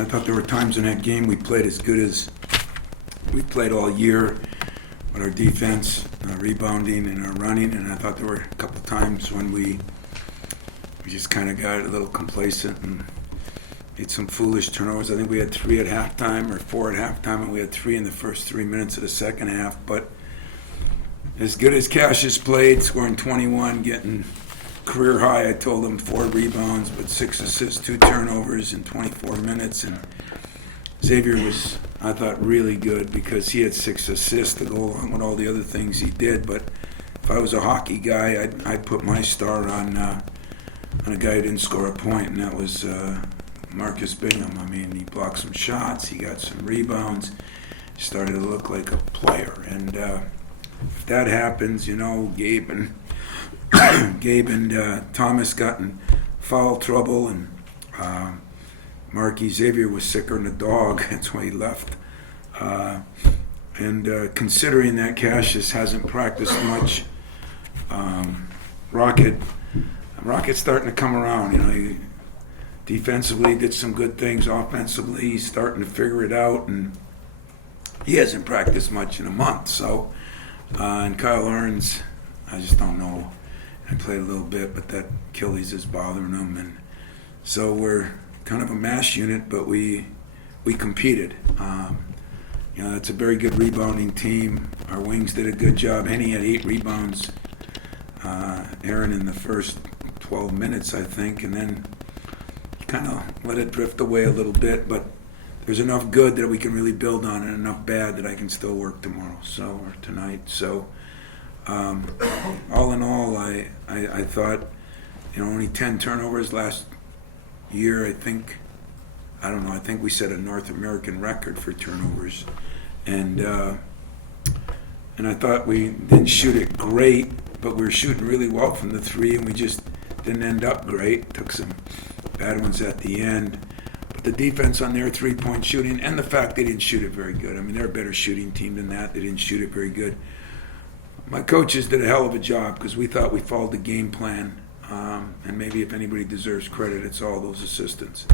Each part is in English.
I thought there were times in that game we played as good as we played all year with our defense, rebounding, and our running. And I thought there were a couple times when we just kind of got a little complacent and made some foolish turnovers. I think we had 3 at halftime or 4 at halftime, and we had 3 in the first 3 minutes of the second half. But as good as Cassius played, scoring 21, getting career high, I told him 4 rebounds, but 6 assists, 2 turnovers in 24 minutes. And Xavier was, I thought, really good because he had 6 assists to go along with all the other things he did. But if I was a hockey guy, I'd put my star on a guy who didn't score a point, and that was Marcus Bingham. I mean, he blocked some shots, he got some rebounds, he started to look like a player. And if that happens, Gabe and Thomas got in foul trouble, and Xavier was sicker than a dog. That's why he left. Considering that Cassius hasn't practiced much, Rocket's starting to come around. He defensively did some good things. Offensively, he's starting to figure it out, and he hasn't practiced much in a month. So, and Kyle Ahrens, I just don't know. I played a little bit, but that Achilles is bothering him, and so we're kind of a mash unit, but we competed. That's a very good rebounding team. Our wings did a good job. Henny had 8 rebounds. Aaron in the first 12 minutes, I think, and then kind of let it drift away a little bit, but there's enough good that we can really build on and enough bad that I can still work tomorrow, or tonight. So all in all, I thought, only 10 turnovers last year. I think we set a North American record for turnovers, and I thought we didn't shoot it great, but we were shooting really well from the 3, and we just didn't end up great. Took some bad ones at the end. But the defense on their 3-point shooting, and the fact they didn't shoot it very good. I mean, they're a better shooting team than that. They didn't shoot it very good. My coaches did a hell of a job because we thought we followed the game plan. And maybe if anybody deserves credit, it's all those assistants.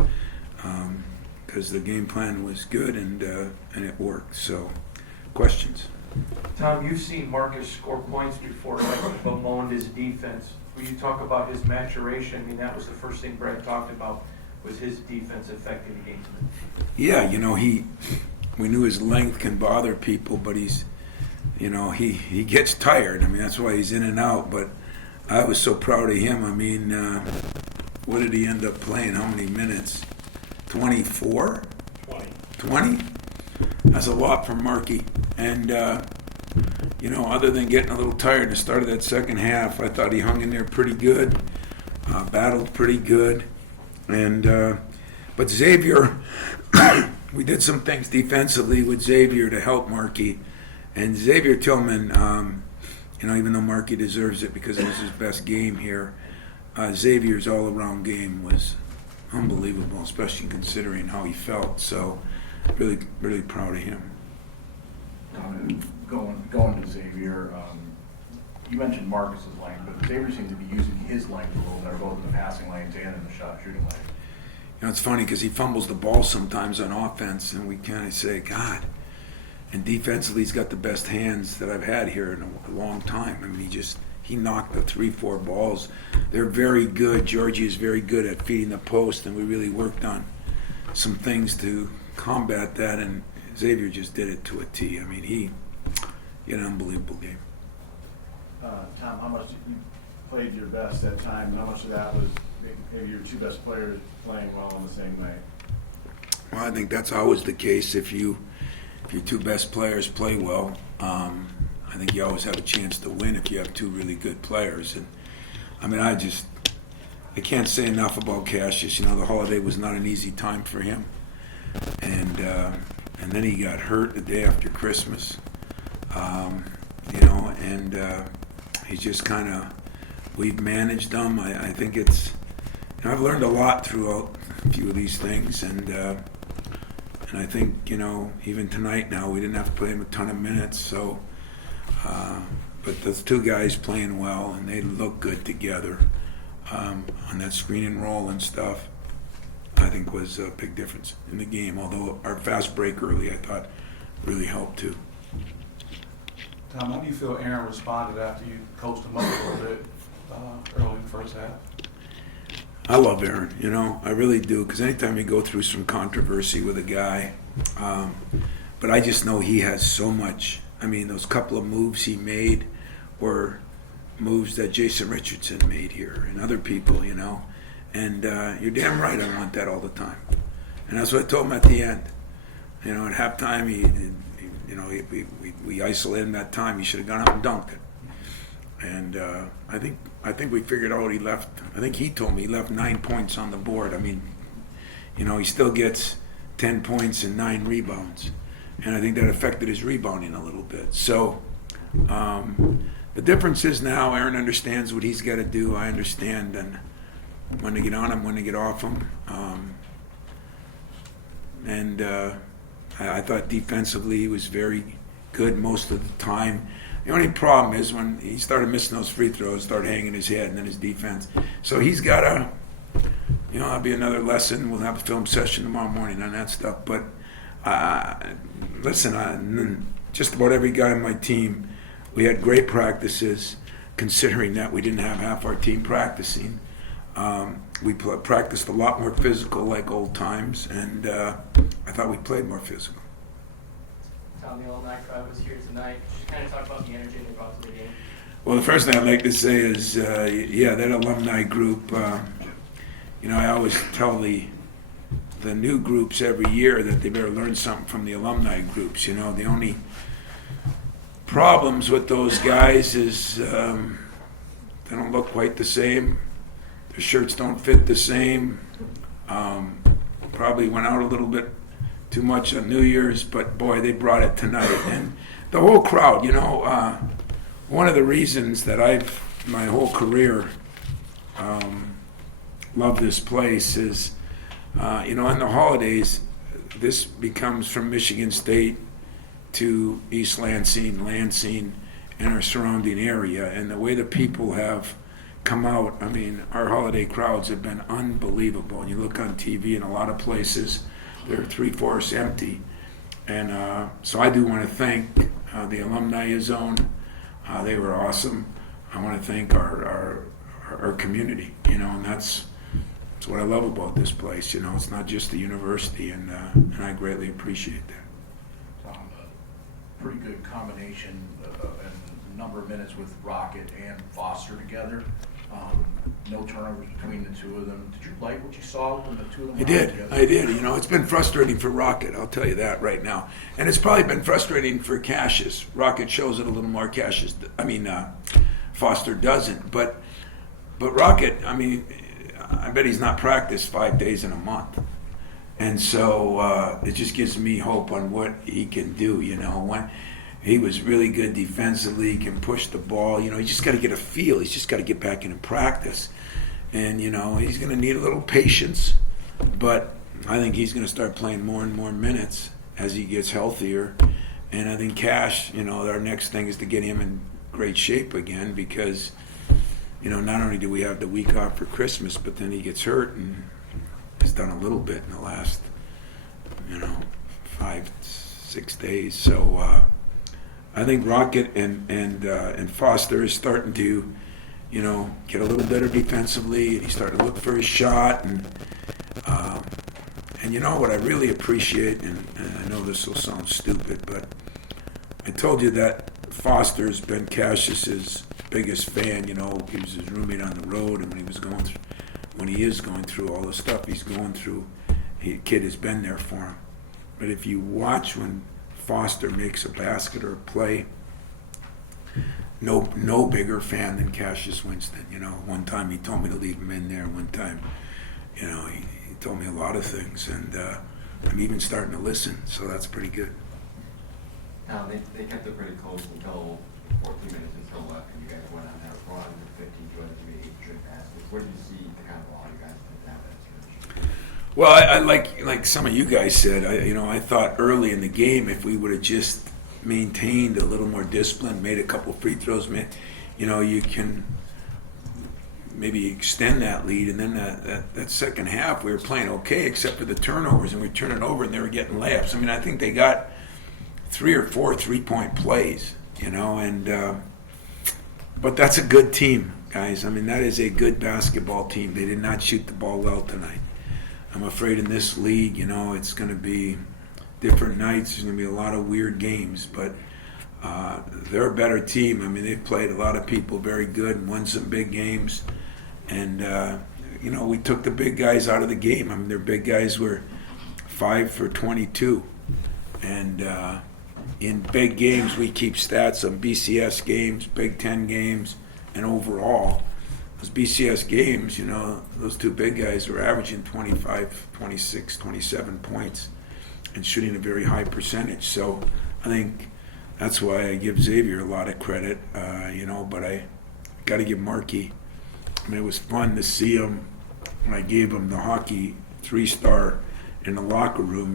Because the game plan was good and it worked. So, questions? Tom, you've seen Marcus score points before, like bemoaned his defense. When you talk about his maturation, I mean, that was the first thing Brad talked about, was his defense affecting the game. Yeah, we knew his length can bother people, but he gets tired. I mean, that's why he's in and out. But I was so proud of him. I mean, what did he end up playing? How many minutes? 24? 20? That's a lot for Marky. And, other than getting a little tired at the start of that second half, I thought he hung in there pretty good, battled pretty good. And but Xavier, we did some things defensively with Xavier to help Marky. And Xavier Tillman, even though Marky deserves it because it was his best game here, Xavier's all-around game was unbelievable, especially considering how he felt. So, really, really proud of him. Going to Xavier, you mentioned Marcus's length, but Xavier seems to be using his length a little better, both in the passing lanes and in the shot shooting lane. It's funny because he fumbles the ball sometimes on offense, and we kind of say, God. And defensively, he's got the best hands that I've had here in a long time. I mean, he knocked the 3-4 balls. They're very good. Georgie is very good at feeding the post, and we really worked on some things to combat that, and Xavier just did it to a T. I mean, he had an unbelievable game. Tom, how much you played your best that time, and how much of that was maybe your 2 best players playing well in the same way? Well, I think that's always the case. If your 2 best players play well, I think you always have a chance to win if you have 2 really good players. And I mean, I can't say enough about Cassius. The holiday was not an easy time for him, and then he got hurt the day after Christmas. He's just kind of, we've managed them. I think it's, I've learned a lot throughout a few of these things, and I think, even tonight now, we didn't have to play him a ton of minutes, so, but those 2 guys playing well, and they look good together on that screen and roll and stuff. I think was a big difference in the game. Although our fast break early, I thought, really helped too. Tom, how do you feel Aaron responded after you coached him up a little bit early in the first half? I love Aaron, I really do, because anytime you go through some controversy with a guy, but I just know he has so much. I mean, those couple of moves he made were moves that Jason Richardson made here and other people, and you're damn right I want that all the time. And that's what I told him at the end. At halftime, we isolated him that time. He should have gone out and dunked it. And I think we figured out he left. I think he told me he left 9 points on the board. I mean, he still gets 10 points and 9 rebounds, and I think that affected his rebounding a little bit. So the difference is now Aaron understands what he's got to do. I understand and when to get on him, when to get off him, and I thought defensively he was very good most of the time. The only problem is when he started missing those free throws, started hanging his head, and then his defense. So he's got to, that'll be another lesson. We'll have a film session tomorrow morning on that stuff. But listen, just about every guy on my team, we had great practices, considering that we didn't have half our team practicing. We practiced a lot more physical like old times, and I thought we played more physical. Tom, the alumni crowd was here tonight. Just kind of talk about the energy they brought to the game. Well, the first thing I'd like to say is, that alumni group, I always tell the new groups every year that they better learn something from the alumni groups. The only problems with those guys is they don't look quite the same. Their shirts don't fit the same. Probably went out a little bit too much on New Year's, but boy, they brought it tonight. And the whole crowd, one of the reasons that my whole career, love this place is, in the holidays, this becomes from Michigan State to East Lansing, and our surrounding area. And the way the people have come out, I mean, our holiday crowds have been unbelievable. And you look on TV in a lot of places, they're 3/4 empty. And so I do want to thank the alumni zone. They were awesome. I want to thank our community, and that's what I love about this place. It's not just the university, and I greatly appreciate that. Tom, pretty good combination and number of minutes with Rocket and Foster together. No turnovers between the two of them. Did you like what you saw when the two of them were together? I did. It's been frustrating for Rocket, I'll tell you that right now. And it's probably been frustrating for Cassius. Rocket shows it a little more. Foster doesn't. But Rocket, I bet he's not practiced 5 days in a month. And so it just gives me hope on what he can do, when he was really good defensively, he can push the ball, you just got to get a feel. He's just got to get back into practice. And, he's going to need a little patience, but I think he's going to start playing more and more minutes as he gets healthier. And I think Cash, our next thing is to get him in great shape again because, not only do we have the week off for Christmas, but then he gets hurt and has done a little bit in the last, 5-6 days. So I think Rocket and Foster is starting to, get a little better defensively. He's starting to look for his shot, and what I really appreciate, and I know this will sound stupid, but I told you that Foster's been Cassius's biggest fan. He was his roommate on the road, and when he is going through all the stuff he's going through, kid has been there for him. But if you watch when Foster makes a basket or a play, no bigger fan than Cassius Winston. One time he told me to leave him in there. One time, he told me a lot of things, and I'm even starting to listen. So that's pretty good. Now they kept it pretty close until 14 minutes until left, and you guys went on that run with 15, 208 straight passes. What did you see to kind of allow you guys to have that switch? Well, I like some of you guys said. I thought early in the game, if we would have just maintained a little more discipline, made a couple free throws, you can maybe extend that lead. And then that second half, we were playing okay, except for the turnovers, and we turned it over, and they were getting layups. I mean, I think they got 3 or 4 3-point plays, and but that's a good team, guys. I mean, that is a good basketball team. They did not shoot the ball well tonight. I'm afraid in this league, it's going to be different nights. There's going to be a lot of weird games, but they're a better team. I mean, they've played a lot of people very good and won some big games. And, we took the big guys out of the game. I mean, their big guys were 5 for 22. And in big games, we keep stats on BCS games, Big Ten games, and overall. Those BCS games, those 2 big guys were averaging 25, 26, 27 points and shooting a very high percentage. So I think that's why I give Xavier a lot of credit, but I got to give Markey. I mean, it was fun to see him when I gave him the hockey 3-star in the locker room,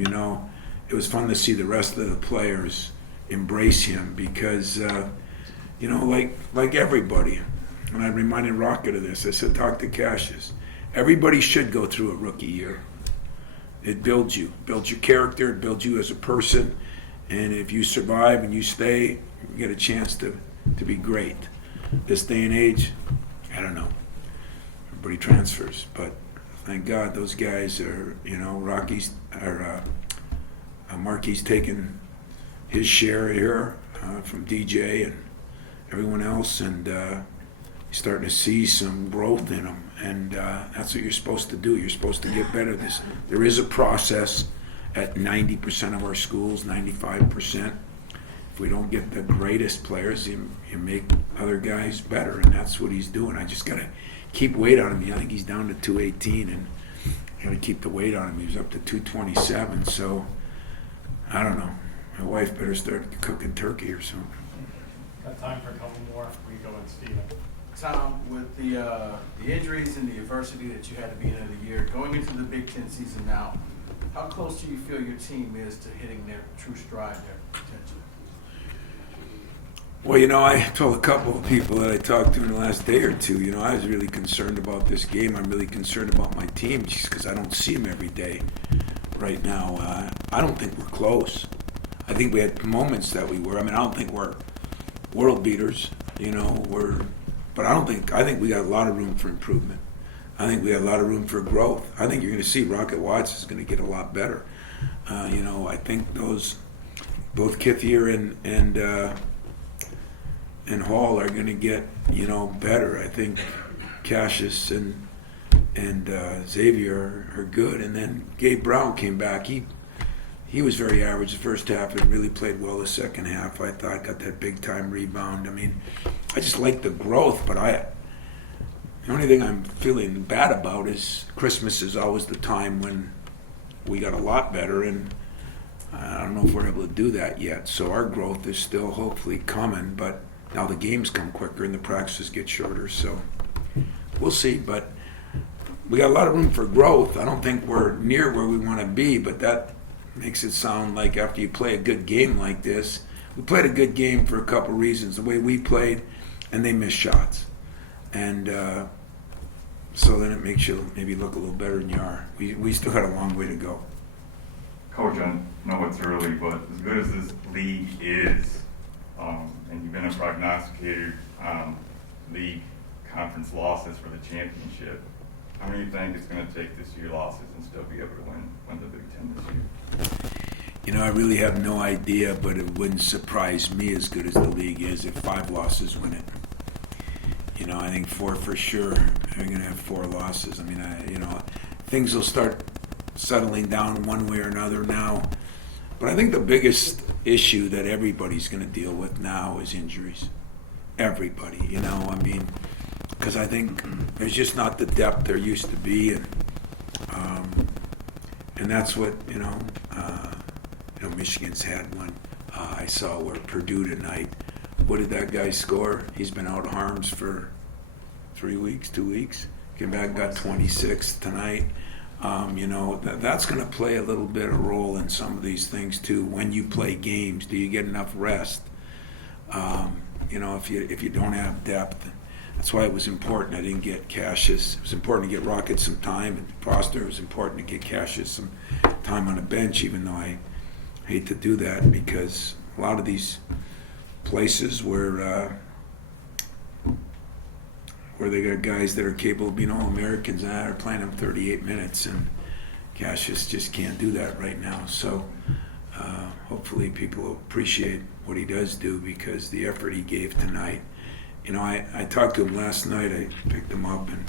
It was fun to see the rest of the players embrace him because, like everybody, and I reminded Rocket of this. I said, talk to Cassius. Everybody should go through a rookie year. It builds you, builds your character, it builds you as a person. And if you survive and you stay, you get a chance to be great. This day and age, I don't know. Everybody transfers, but thank God those guys are, Markey's taken his share here from DJ and everyone else, and you're starting to see some growth in them, and that's what you're supposed to do. You're supposed to get better. There is a process at 90% of our schools, 95%. If we don't get the greatest players, you make other guys better, and that's what he's doing. I just got to keep weight on him. I think he's down to 218, and I got to keep the weight on him. He was up to 227, so I don't know. My wife better start cooking turkey or something. Got time for a couple more. We go with Steven. Tom, with the injuries and the adversity that you had at the beginning of the year, going into the Big Ten season now, how close do you feel your team is to hitting their true stride, their potential? Well, I told a couple of people that I talked to in the last day or two, I was really concerned about this game. I'm really concerned about my team just because I don't see them every day right now. I don't think we're close. I think we had moments that we were. I mean, I don't think we're world beaters, but I think we got a lot of room for improvement. I think we have a lot of room for growth. I think you're going to see Rocket Watts is going to get a lot better. I think both Kithier and Hall are going to get, better. I think Cassius and Xavier are good. And then Gabe Brown came back. He was very average the first half and really played well the second half. I thought got that big time rebound. I mean, I just like the growth, but the only thing I'm feeling bad about is Christmas is always the time when we got a lot better, and I don't know if we're able to do that yet. So our growth is still hopefully coming, but now the games come quicker and the practices get shorter, so we'll see. But we got a lot of room for growth. I don't think we're near where we want to be, but that makes it sound like after you play a good game like this, we played a good game for a couple reasons. The way we played, and they missed shots. And so then it makes you maybe look a little better than you are. We still got a long way to go. Coach, I know it's early, but as good as this league is, and you've been a prognosticator, league conference losses for the championship, how many do you think it's going to take this year losses and still be able to win the Big Ten this year? I really have no idea, but it wouldn't surprise me as good as the league is if 5 losses win it. I think 4 for sure. They're going to have 4 losses. I mean, things will start settling down one way or another now. But I think the biggest issue that everybody's going to deal with now is injuries. Everybody, because I think there's just not the depth there used to be, and that's what Michigan's had one. I saw where Purdue tonight. What did that guy score? He's been out of harms for 2 weeks. Came back, got 26 tonight. That's going to play a little bit of role in some of these things too. When you play games, do you get enough rest? If you don't have depth. that's why it was important. I didn't get Cassius. It was important to get Rocket some time, and Foster. It was important to get Cassius some time on the bench, even though I hate to do that because a lot of these places where they got guys that are capable of being All-Americans and are playing them 38 minutes, and Cassius just can't do that right now. So hopefully people will appreciate what he does do because the effort he gave tonight. You know, I talked to him last night. I picked him up and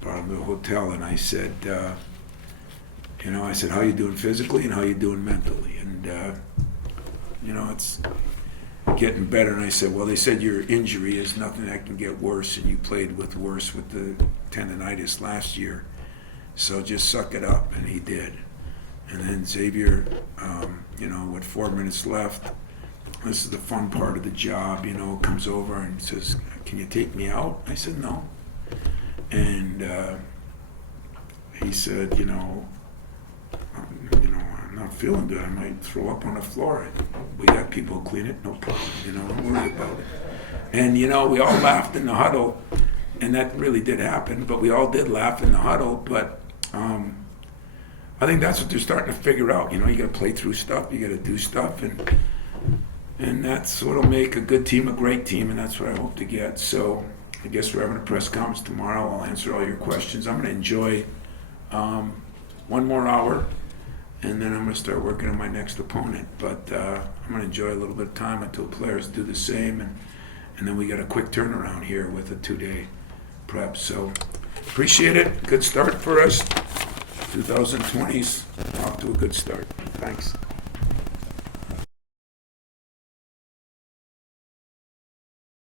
brought him to the hotel, and I said, you know, I said, how you doing physically and how you doing mentally? And, you know, it's getting better. And I said, well, they said your injury is nothing that can get worse, and you played with worse with the tendonitis last year. So just suck it up. And he did. And then Xavier, you know, with 4 minutes left, this is the fun part of the job, you know, comes over and says, can you take me out? I said, no. And he said, you know, I'm not feeling good. I might throw up on the floor. We got people who clean it, no problem. You know, don't worry about it. And, you know, we all laughed in the huddle, and that really did happen, but we all did laugh in the huddle. But I think that's what they're starting to figure out. You know, you got to play through stuff. You got to do stuff. And that's what'll make a good team a great team, and that's what I hope to get. So I guess we're having a press conference tomorrow. I'll answer all your questions. I'm going to enjoy one more hour, and then I'm going to start working on my next opponent. But I'm going to enjoy a little bit of time until players do the same, and then we got a quick turnaround here with a 2-day prep. So appreciate it. Good start for us. 2020's off to a good start. Thanks.